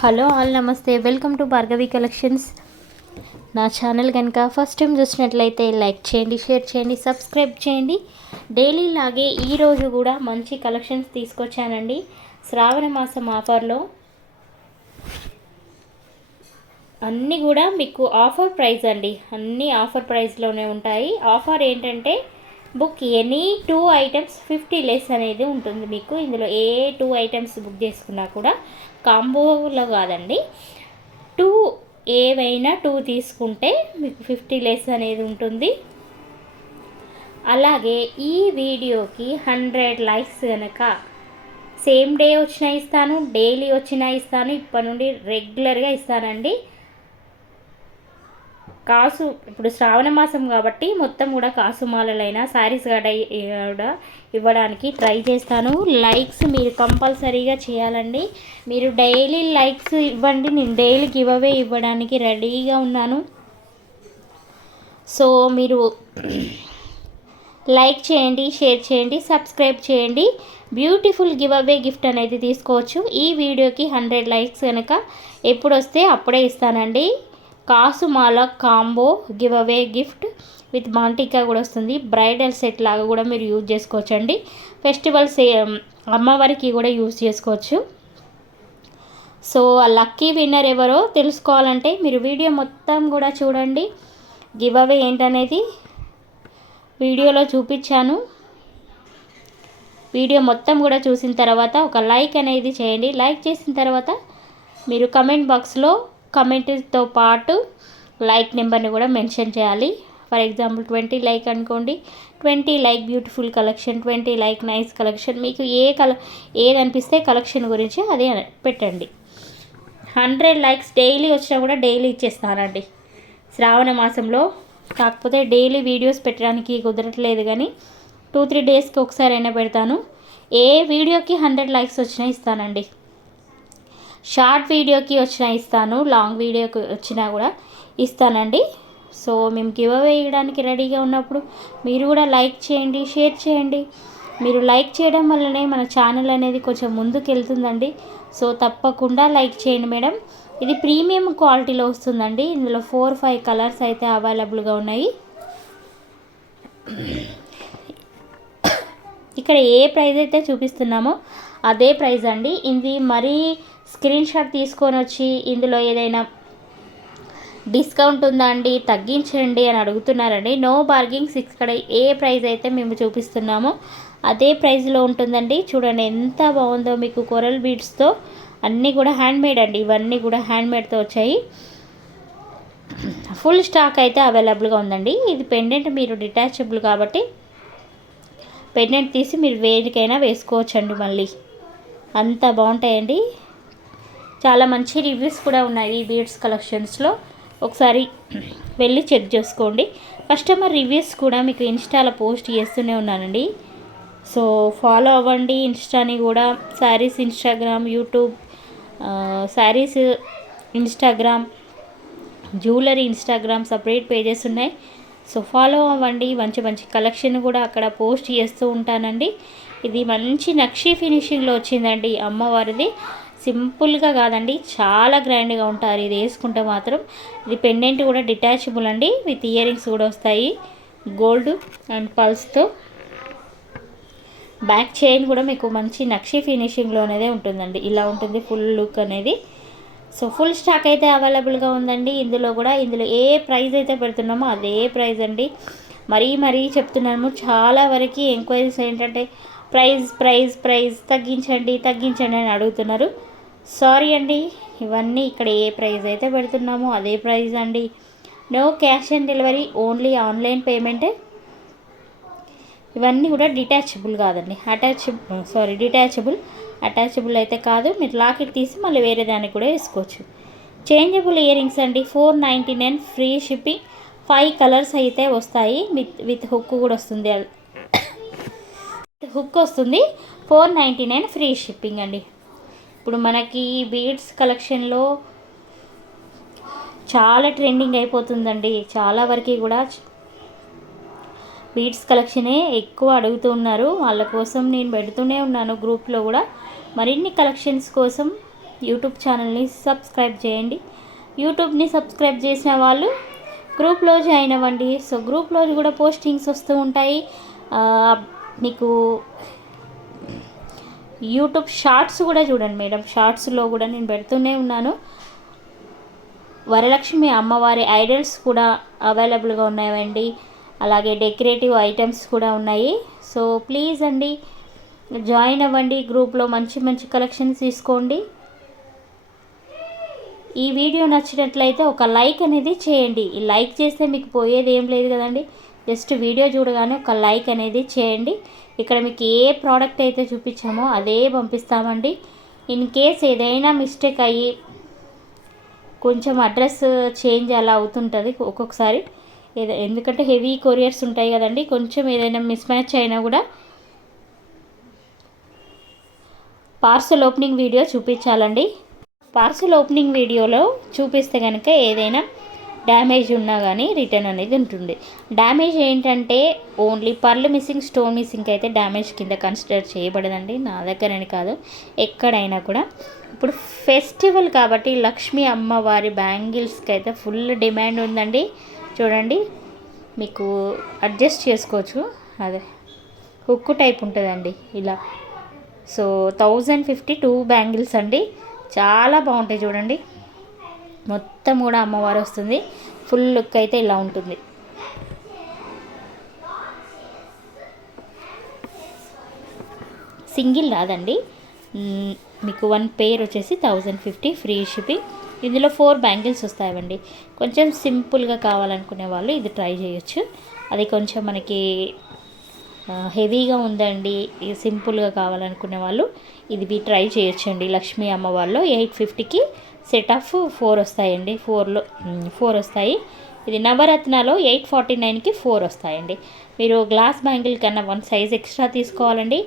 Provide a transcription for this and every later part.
Hello all నమస్తే, welcome to Bhargavi collections. నా channel కనుక ఫస్ట్ టైం చూసినట్లయితే లైక్ చేయండి, షేర్ చేయండి, సబ్స్క్రైబ్ చేయండి. డైలీ లాగే ఈరోజు కూడా మంచి కలెక్షన్స్ తీసుకొచ్చానండి. శ్రావణ మాసం ఆఫర్లో అన్నీ కూడా మీకు ఆఫర్ ప్రైస్ అండి. అన్నీ ఆఫర్ ప్రైస్లోనే ఉంటాయి. ఆఫర్ ఏంటంటే బుక్ ఎనీ 2 ఐటమ్స్ 50 లెస్ అనేది ఉంటుంది మీకు. ఇందులో ఏ 2 ఐటమ్స్ బుక్ చేసుకున్నా కూడా కాంబోలో కాదండి, 2 ఏవైనా 2 తీసుకుంటే మీకు 50 లెస్ అనేది ఉంటుంది. అలాగే ఈ వీడియోకి 100 లైక్స్ కనుక సేమ్ డే వచ్చినా ఇస్తాను, డైలీ వచ్చినా ఇస్తాను. ఇప్పటి నుండి రెగ్యులర్గా ఇస్తానండి. కాసు ఇప్పుడు శ్రావణ మాసం కాబట్టి మొత్తం కూడా కాసు మాలలైనా శారీస్ కూడా ఇవ్వడానికి ట్రై చేస్తాను. లైక్స్ మీరు కంపల్సరీగా చేయాలండి. మీరు డైలీ లైక్స్ ఇవ్వండి, నేను డైలీ గివ్ అవే ఇవ్వడానికి రెడీగా ఉన్నాను. సో మీరు లైక్ చేయండి, షేర్ చేయండి, సబ్స్క్రైబ్ చేయండి. బ్యూటిఫుల్ గివ్ అవే గిఫ్ట్ అనేది తీసుకోవచ్చు. ఈ వీడియోకి 100 లైక్స్ కనుక ఎప్పుడు వస్తే అప్పుడే ఇస్తానండి. కాసుమాల combo give away gift with మాంటికా కూడా వస్తుంది. బ్రైడల్ సెట్ లాగా కూడా మీరు యూజ్ చేసుకోవచ్చండి. ఫెస్టివల్స్ అమ్మవారికి కూడా యూజ్ చేసుకోవచ్చు. సో లక్కీ విన్నర్ ఎవరో తెలుసుకోవాలంటే మీరు వీడియో మొత్తం కూడా చూడండి. గివ్ అవే ఏంటనేది వీడియోలో చూపించాను. వీడియో మొత్తం కూడా చూసిన తర్వాత ఒక లైక్ అనేది చేయండి. లైక్ చేసిన తర్వాత మీరు కమెంట్ బాక్స్లో కమెంట్తో పాటు లైక్ నెంబర్ని కూడా మెన్షన్ చేయాలి. ఫర్ ఎగ్జాంపుల్ 20 లైక్ అనుకోండి, 20 like beautiful collection, 20 like nice collection. మీకు ఏది అనిపిస్తే కలెక్షన్ గురించి అదే పెట్టండి. 100 లైక్స్ డైలీ వచ్చినా కూడా డైలీ ఇచ్చేస్తానండి శ్రావణ మాసంలో. కాకపోతే డైలీ వీడియోస్ పెట్టడానికి కుదరట్లేదు, కానీ 2-3 డేస్కి ఒకసారి అయినా పెడతాను. ఏ వీడియోకి 100 లైక్స్ వచ్చినా ఇస్తానండి. షార్ట్ వీడియోకి వచ్చినా ఇస్తాను, లాంగ్ వీడియోకి వచ్చినా కూడా ఇస్తానండి. సో మేము గివ్ అవే వేయడానికి రెడీగా ఉన్నప్పుడు మీరు కూడా లైక్ చేయండి, షేర్ చేయండి. మీరు లైక్ చేయడం వల్లనే మన ఛానల్ అనేది కొంచెం ముందుకు వెళ్తుందండి. సో తప్పకుండా లైక్ చేయండి మేడం. ఇది ప్రీమియం క్వాలిటీలో వస్తుందండి. ఇందులో 4-5 కలర్స్ అయితే అవైలబుల్గా ఉన్నాయి. ఇక్కడ ఏ ప్రైస్ అయితే చూపిస్తున్నామో అదే ప్రైస్ అండి. ఇది మరీ స్క్రీన్ షాట్ తీసుకొని వచ్చి ఇందులో ఏదైనా డిస్కౌంట్ ఉందా అండి, తగ్గించండి అని అడుగుతున్నారండి. నో బార్గింగ్స్. ఇక్కడ ఏ ప్రైస్ అయితే మేము చూపిస్తున్నామో అదే ప్రైస్లో ఉంటుందండి. చూడండి ఎంత బాగుందో, మీకు కొరల్ బీడ్స్తో అన్నీ కూడా హ్యాండ్మేడ్ అండి. ఇవన్నీ కూడా హ్యాండ్మేడ్తో వచ్చాయి. ఫుల్ స్టాక్ అయితే అవైలబుల్గా ఉందండి. ఇది పెండెంట్ మీరు డిటాచబుల్ కాబట్టి పెండెంట్ తీసి మీరు వేడికైనా వేసుకోవచ్చండి. మళ్ళీ అంత బాగుంటాయండి. చాలా మంచి రివ్యూస్ కూడా ఉన్నాయి ఈ బీడ్స్ కలెక్షన్స్లో. ఒకసారి వెళ్ళి చెక్ చేసుకోండి. కస్టమర్ రివ్యూస్ కూడా మీకు ఇన్స్టాలో పోస్ట్ చేస్తూనే ఉన్నానండి. సో ఫాలో అవ్వండి ఇన్స్టాని కూడా. Saris Instagram, YouTube, saris Instagram, jewellery Instagram separate pages ఉన్నాయి. సో ఫాలో అవ్వండి. మంచి మంచి కలెక్షన్ కూడా అక్కడ పోస్ట్ చేస్తూ ఉంటానండి. ఇది మంచి నక్షీ ఫినిషింగ్లో వచ్చిందండి అమ్మవారిది. సింపుల్గా కాదండి, చాలా గ్రాండ్గా ఉంటారు ఇది వేసుకుంటే మాత్రం. ఇది పెండెంట్ కూడా డిటాచబుల్ అండి, విత్ ఇయర్ రింగ్స్ కూడా వస్తాయి గోల్డ్ అండ్ పల్స్తో. బ్యాక్ చైన్ కూడా మీకు మంచి నక్షీ ఫినిషింగ్లో అనేది ఉంటుందండి. ఇలా ఉంటుంది ఫుల్ లుక్ అనేది. సో ఫుల్ స్టాక్ అయితే అవైలబుల్గా ఉందండి. ఇందులో ఏ ప్రైస్ అయితే పెడుతున్నామో అదే ప్రైస్ అండి. మరీ చెప్తున్నాము. చాలా వరకు ఎంక్వైరీస్ ఏంటంటే ప్రైస్ తగ్గించండి అని అడుగుతున్నారు. సారీ అండి, ఇవన్నీ ఇక్కడ ఏ ప్రైస్ అయితే పెడుతున్నామో అదే ప్రైస్ అండి. No cash on delivery, only online పేమెంటే. ఇవన్నీ కూడా డిటాచబుల్ కాదండి, అటాచబుల్ అయితే కాదు. మీరు లాకెట్ తీసి మళ్ళీ వేరే దానికి కూడా వేసుకోవచ్చు. చేంజబుల్ ఇయర్ రింగ్స్ అండి. 499 ఫ్రీ షిప్పింగ్. 5 కలర్స్ అయితే వస్తాయి. విత్ హుక్ కూడా వస్తుంది. హుక్ వస్తుంది. 499 ఫ్రీ షిప్పింగ్ అండి. ఇప్పుడు మనకి బీడ్స్ కలెక్షన్లో చాలా ట్రెండింగ్ అయిపోతుందండి. చాలా వరకు కూడా బీడ్స్ కలెక్షనే ఎక్కువ అడుగుతూ ఉన్నారు. వాళ్ళ కోసం నేను పెడుతూనే ఉన్నాను గ్రూప్లో కూడా. మరిన్ని కలెక్షన్స్ కోసం యూట్యూబ్ ఛానల్ని సబ్స్క్రైబ్ చేయండి. యూట్యూబ్ని సబ్స్క్రైబ్ చేసిన వాళ్ళు గ్రూప్లో జాయిన్ అవ్వండి. సో గ్రూప్లో కూడా పోస్టింగ్స్ వస్తూ ఉంటాయి. మీకు యూట్యూబ్ షార్ట్స్ కూడా చూడండి మేడం. షార్ట్స్లో కూడా నేను పెడుతూనే ఉన్నాను. వరలక్ష్మి అమ్మవారి ఐడల్స్ కూడా అవైలబుల్గా ఉన్నాయండి. అలాగే డెకరేటివ్ ఐటమ్స్ కూడా ఉన్నాయి. సో ప్లీజ్ అండి జాయిన్ అవ్వండి. గ్రూప్లో మంచి మంచి కలెక్షన్స్ తీసుకోండి. ఈ వీడియో నచ్చినట్లయితే ఒక లైక్ అనేది చేయండి. ఈ లైక్ చేస్తే మీకు పోయేది ఏం లేదు కదండి. జస్ట్ వీడియో చూడగానే ఒక లైక్ అనేది చేయండి. ఇక్కడ మీకు ఏ ప్రోడక్ట్ అయితే చూపించామో అదే పంపిస్తామండి. ఇన్ కేస్ ఏదైనా మిస్టేక్ అయ్యి కొంచెం అడ్రస్ చేంజ్ అలా అవుతుంటుంది ఒక్కొక్కసారి. ఎందుకంటే హెవీ కొరియర్స్ ఉంటాయి కదండి. కొంచెం ఏదైనా మిస్ మ్యాచ్ అయినా కూడా పార్సల్ ఓపెనింగ్ వీడియో చూపించాలండి. పార్సల్ ఓపెనింగ్ వీడియోలో చూపిస్తే కనుక ఏదైనా డ్యామేజ్ ఉన్నా కానీ రిటర్న్ అనేది ఉంటుంది. డ్యామేజ్ ఏంటంటే only pearl missing, stone missing అయితే డ్యామేజ్ కింద కన్సిడర్ చేయబడదండి. నా దగ్గరని కాదు, ఎక్కడైనా కూడా. ఇప్పుడు ఫెస్టివల్ కాబట్టి లక్ష్మీ అమ్మవారి బ్యాంగిల్స్కి అయితే ఫుల్ డిమాండ్ ఉందండి. చూడండి, మీకు అడ్జస్ట్ చేసుకోవచ్చు. అదే హుక్కు టైప్ ఉంటుందండి ఇలా. సో 1052 బ్యాంగిల్స్ అండి. చాలా బాగుంటాయి చూడండి. మొత్తం కూడా అమ్మవారు వస్తుంది. ఫుల్ లుక్ అయితే ఇలా ఉంటుంది. సింగిల్ రాదండి. మీకు 1 పెయిర్ వచ్చేసి 1050 ఫ్రీ షిప్పింగ్. ఇందులో 4 బ్యాంగిల్స్ వస్తాయండి. కొంచెం సింపుల్గా కావాలనుకునే వాళ్ళు ఇది ట్రై చేయొచ్చు. అది కొంచెం మనకి హెవీగా ఉందండి, సింపుల్గా కావాలనుకునే వాళ్ళు ఇది ట్రై చేయొచ్చండి. లక్ష్మీ అమ్మవారిలో 850కి సెట్ ఆఫ్ 4 వస్తాయండి. 4 వస్తాయి. ఇది నవరత్నాలో 849కి 4 వస్తాయండి. మీరు గ్లాస్ బ్యాంగిల్ కన్నా 1 సైజ్ ఎక్స్ట్రా తీసుకోవాలండి.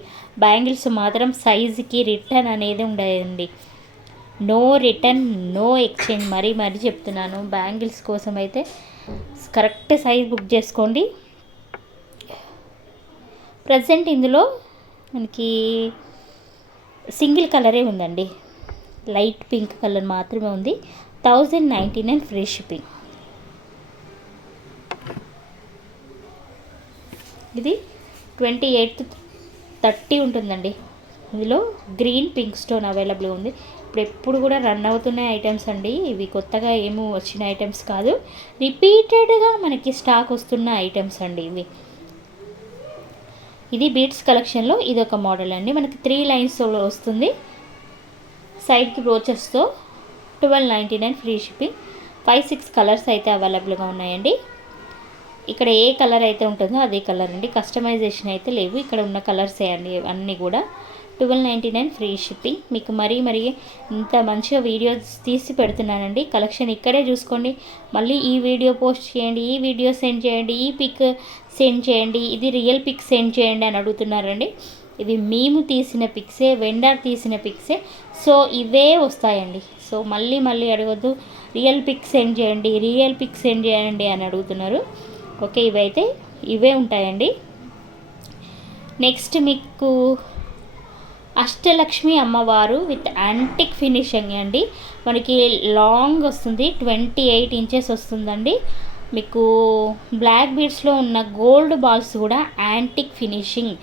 బ్యాంగిల్స్ మాత్రం సైజుకి రిటర్న్ అనేది ఉండదండి. No return, no exchange. మరీ చెప్తున్నాను. బ్యాంగిల్స్ కోసం అయితే కరెక్ట్ సైజ్ బుక్ చేసుకోండి. ప్రజెంట్ ఇందులో మనకి సింగిల్ కలరే ఉందండి. లైట్ పింక్ కలర్ మాత్రమే ఉంది. 1099 ఫ్రీ షిప్పింగ్. ఇది 28-30 ఉంటుందండి. ఇందులో గ్రీన్ పింక్ స్టోన్ అవైలబుల్ ఉంది. ఎప్పుడు కూడా రన్ అవుతున్న ఐటమ్స్ అండి. ఇవి కొత్తగా ఏమో వచ్చిన ఐటమ్స్ కాదు, రిపీటెడ్గా మనకి స్టాక్ వస్తున్న ఐటమ్స్ అండి ఇవి. ఇది బీట్స్ కలెక్షన్లో ఇది ఒక మోడల్ అండి. మనకి 3 లైన్స్లో వస్తుంది. సైడ్కి బ్రోచెస్తో 1299 ఫ్రీ షిప్పింగ్. 5-6 కలర్స్ అయితే అవైలబుల్గా ఉన్నాయండి. ఇక్కడ ఏ కలర్ అయితే ఉంటుందో అదే కలర్ అండి. కస్టమైజేషన్ అయితే లేవు. ఇక్కడ ఉన్న కలర్సే అండి అన్నీ కూడా. 1299 ఫ్రీ షిప్పింగ్. మీకు మరీ ఇంత మంచిగా వీడియోస్ తీసి పెడుతున్నానండి. కలెక్షన్ ఇక్కడే చూసుకోండి. మళ్ళీ ఈ వీడియో పోస్ట్ చేయండి, ఈ వీడియో సెండ్ చేయండి, ఈ పిక్ సెండ్ చేయండి, ఇది రియల్ పిక్ సెండ్ చేయండి అని అడుగుతున్నారండి. ఇవి మేము తీసిన పిక్సే, వెండర్ తీసిన పిక్సే. సో ఇవే వస్తాయండి. సో మళ్ళీ అడగొద్దు రియల్ పిక్ సెండ్ చేయండి, రియల్ పిక్ సెండ్ చేయండి అని అడుగుతున్నారు. ఓకే, ఇవైతే ఇవే ఉంటాయండి. నెక్స్ట్ మీకు అష్టలక్ష్మి అమ్మవారు విత్ యాంటిక్ ఫినిషింగ్ అండి. మనకి లాంగ్ వస్తుంది, 28 ఇంచెస్ వస్తుందండి. మీకు బ్లాక్ బీడ్స్లో ఉన్న గోల్డ్ బాల్స్ కూడా యాంటిక్ ఫినిషింగ్.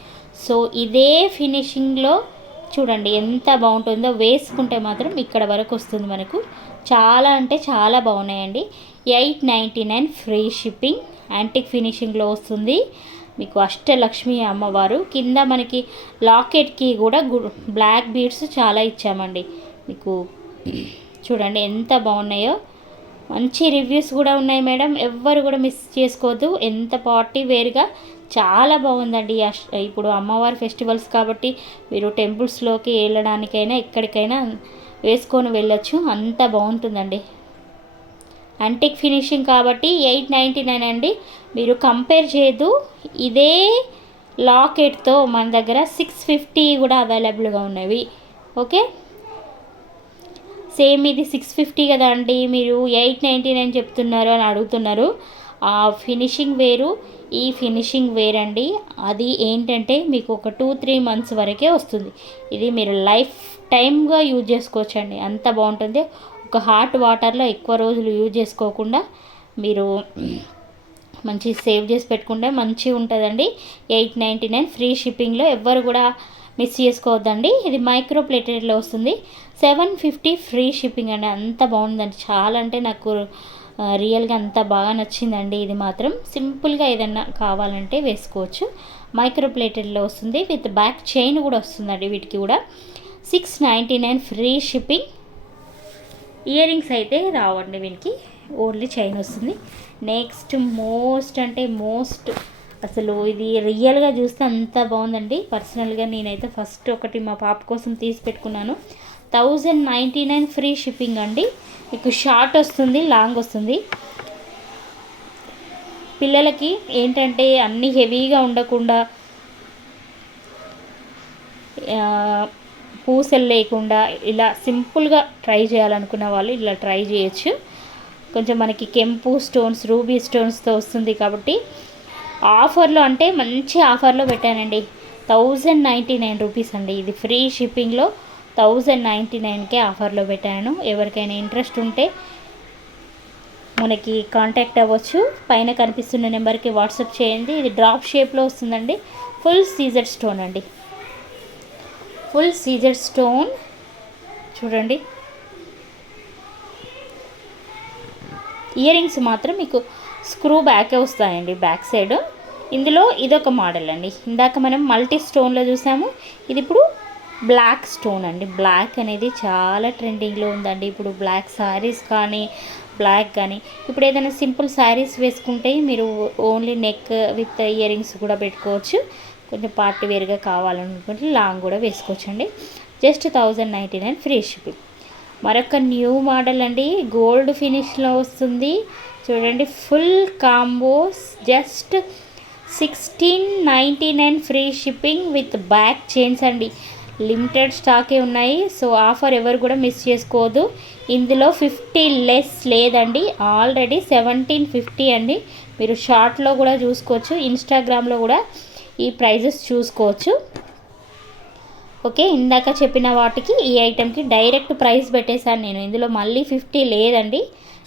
సో ఇదే ఫినిషింగ్లో చూడండి ఎంత బాగుంటుందో. వేసుకుంటే మాత్రం ఇక్కడ వరకు వస్తుంది మనకు. చాలా అంటే చాలా బాగున్నాయండి. 899 ఫ్రీ షిప్పింగ్. యాంటిక్ ఫినిషింగ్లో వస్తుంది మీకు. అష్టలక్ష్మి అమ్మవారు కింద మనకి లాకెట్కి కూడా బ్లాక్ బీడ్స్ చాలా ఇచ్చామండి మీకు. చూడండి ఎంత బాగున్నాయో. మంచి రివ్యూస్ కూడా ఉన్నాయి మేడం. ఎవ్వరు కూడా మిస్ చేసుకోవద్దు. ఎంత పార్టీ వేర్గా చాలా బాగుందండి. ఇప్పుడు అమ్మవారి ఫెస్టివల్స్ కాబట్టి మీరు టెంపుల్స్లోకి వెళ్ళడానికైనా ఎక్కడికైనా వేసుకొని వెళ్ళొచ్చు. అంత బాగుంటుందండి. యాంటిక్ ఫినిషింగ్ కాబట్టి 899 అండి. మీరు కంపేర్ చేయొద్దు. ఇదే లాకెట్తో మన దగ్గర 650 కూడా అవైలబుల్గా ఉన్నవి. ఓకే, సేమ్ ఇది 650 కదా అండి, మీరు 899 చెప్తున్నారు అని అడుగుతున్నారు. ఆ ఫినిషింగ్ వేరు, ఈ ఫినిషింగ్ వేరండి. అది ఏంటంటే మీకు ఒక 2-3 మంత్స్ వరకే వస్తుంది. ఇది మీరు లైఫ్ టైమ్గా యూజ్ చేసుకోవచ్చండి, అంత బాగుంటుంది. ఒక హాట్ వాటర్లో ఎక్కువ రోజులు యూజ్ చేసుకోకుండా మీరు మంచి సేవ్ చేసి పెట్టుకుంటే మంచిగా ఉంటుందండి. 899 ఫ్రీ షిప్పింగ్లో, ఎవ్వరు కూడా మిస్ చేసుకోవద్దండి. ఇది మైక్రో ప్లేటెడ్లో వస్తుంది. 750 ఫ్రీ షిప్పింగ్ అండి. అంత బాగుందండి, చాలా అంటే నాకు రియల్గా అంత బాగా నచ్చిందండి. ఇది మాత్రం సింపుల్గా ఏదన్నా కావాలంటే వేసుకోవచ్చు. మైక్రో ప్లేటెడ్లో వస్తుంది, విత్ బ్యాక్ చైన్ కూడా వస్తుందండి. వీటికి కూడా 699 ఫ్రీ షిప్పింగ్. ఇయర్ రింగ్స్ అయితే రావండి, వీనికి ఓన్లీ చైన్ వస్తుంది. నెక్స్ట్ మోస్ట్ అంటే మోస్ట్, అసలు ఇది రియల్గా చూస్తే అంత బాగుందండి. పర్సనల్గా నేనైతే ఫస్ట్ ఒకటి మా పాప కోసం తీసి పెట్టుకున్నాను. 1099 ఫ్రీ షిప్పింగ్ అండి. మీకు షార్ట్ వస్తుంది, లాంగ్ వస్తుంది. పిల్లలకి ఏంటంటే అన్నీ హెవీగా ఉండకుండా, పూసలు లేకుండా ఇలా సింపుల్గా ట్రై చేయాలనుకున్న వాళ్ళు ఇలా ట్రై చేయొచ్చు. కొంచెం మనకి కెంపు స్టోన్స్, రూబీ స్టోన్స్తో వస్తుంది కాబట్టి ఆఫర్లో, అంటే మంచి ఆఫర్లో పెట్టానండి. 1099 రూపీస్ అండి. ఇది ఫ్రీ షిప్పింగ్లో 1099కే ఆఫర్లో పెట్టాను. ఎవరికైనా ఇంట్రెస్ట్ ఉంటే మనకి కాంటాక్ట్ అవ్వచ్చు. పైన కనిపిస్తున్న నెంబర్కి వాట్సాప్ చేయండి. ఇది డ్రాప్ షేప్లో వస్తుందండి. ఫుల్ సీజర్ స్టోన్ అండి, ఫుల్ సీజర్ స్టోన్ చూడండి. ఇయర్ రింగ్స్ మాత్రం మీకు స్క్రూ బ్యాకే వస్తాయండి, బ్యాక్ సైడ్. ఇందులో ఇదొక మోడల్ అండి. ఇందాక మనం మల్టీ స్టోన్లో చూసాము, ఇది ఇప్పుడు బ్లాక్ స్టోన్ అండి. బ్లాక్ అనేది చాలా ట్రెండింగ్లో ఉందండి ఇప్పుడు. బ్లాక్ శారీస్ కానీ, బ్లాక్ కానీ, ఇప్పుడు ఏదైనా సింపుల్ శారీస్ వేసుకుంటే మీరు only neck with ear rings కూడా పెట్టుకోవచ్చు. కొంచెం పార్టీ వేర్గా కావాలనుకుంటే లాంగ్ కూడా వేసుకోవచ్చు అండి. Just 1099 free shipping. మరొక న్యూ మోడల్ అండి, గోల్డ్ ఫినిష్లో వస్తుంది చూడండి. Full combos just 1699 free shipping with back chains అండి. లిమిటెడ్ స్టాకే ఉన్నాయి, సో ఆఫర్ ఎవరు కూడా మిస్ చేసుకోవద్దు. ఇందులో 50 లెస్ లేదండి, ఆల్రెడీ 1750 అండి. మీరు షార్ట్లో కూడా చూసుకోవచ్చు, ఇన్స్టాగ్రామ్లో కూడా ఈ ప్రైజెస్ చూసుకోవచ్చు. ఓకే, ఇందాక చెప్పిన వాటికి ఈ ఐటెంకి డైరెక్ట్ ప్రైస్ పెట్టేశాను నేను. ఇందులో మళ్ళీ 50 లేదండి.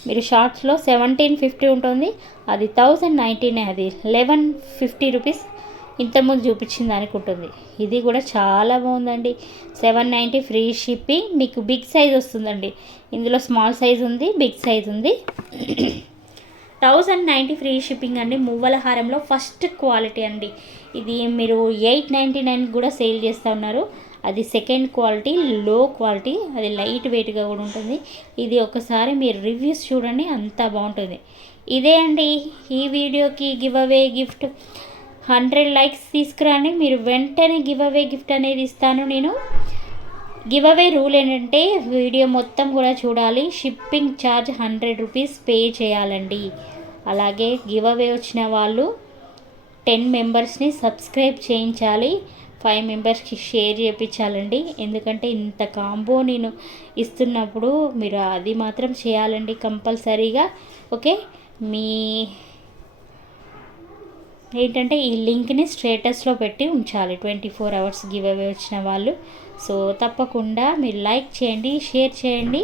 మీరు షార్ట్స్లో 1750 ఉంటుంది, అది 1099, అది 1150 రూపీస్ ఇంతకుముందు చూపించిన దానికి ఉంటుంది. ఇది కూడా చాలా బాగుందండి. 790 ఫ్రీ షిప్పింగ్. మీకు బిగ్ సైజ్ వస్తుందండి. ఇందులో స్మాల్ సైజ్ ఉంది, బిగ్ సైజ్ ఉంది. 1090 ఫ్రీ షిప్పింగ్ అండి. మువ్వల హారంలో ఫస్ట్ క్వాలిటీ అండి. ఇది మీరు 899 కూడా సేల్ చేస్తూ ఉన్నారు. అది సెకండ్ క్వాలిటీ, లో క్వాలిటీ, అది లైట్ వెయిట్గా కూడా ఉంటుంది. ఇది ఒకసారి మీరు రివ్యూస్ చూడండి, అంత బాగుంటుంది. ఇదే అండి ఈ వీడియోకి గివ్ అవే గిఫ్ట్. 100 లైక్స్ తీసుకురండి, మీరు వెంటనే గివ్ అవే గిఫ్ట్ అనేది ఇస్తాను నేను. గివ్ అవే రూల్ ఏంటంటే వీడియో మొత్తం కూడా చూడాలి. షిప్పింగ్ ఛార్జ్ 100 రూపీస్ పే చేయాలండి. అలాగే గివ్ అవే వచ్చిన వాళ్ళు 10 మెంబర్స్ని సబ్స్క్రైబ్ చేయించాలి, 5 మెంబర్స్కి షేర్ చేయించాలండి. ఎందుకంటే ఇంత కాంబో నేను ఇస్తున్నప్పుడు మీరు అది మాత్రం చేయాలండి కంపల్సరీగా. ఓకే, మీ ఏంటంటే ఈ లింక్ని స్టేటస్లో పెట్టి ఉంచాలి 24 అవర్స్ గివ్ అవే వచ్చిన వాళ్ళు. సో తప్పకుండా మీరు లైక్ చేయండి, షేర్ చేయండి.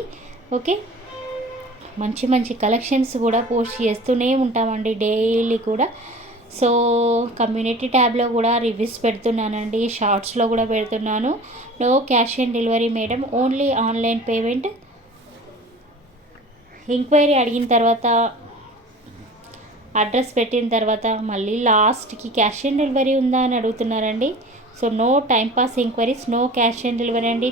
ఓకే, మంచి మంచి కలెక్షన్స్ కూడా పోస్ట్ చేస్తూనే ఉంటామండి డైలీ కూడా. సో కమ్యూనిటీ ట్యాబ్లో కూడా రివ్యూస్ పెడుతున్నానండి, షార్ట్స్లో కూడా పెడుతున్నాను. No cash on delivery madam, only online payment. Enquiry అడిగిన తర్వాత, అడ్రస్ పెట్టిన తర్వాత మళ్ళీ లాస్ట్కి క్యాష్ ఆన్ డెలివరీ ఉందా అని అడుగుతున్నారండి. So no timepass enquiries, no cash on delivery అండి.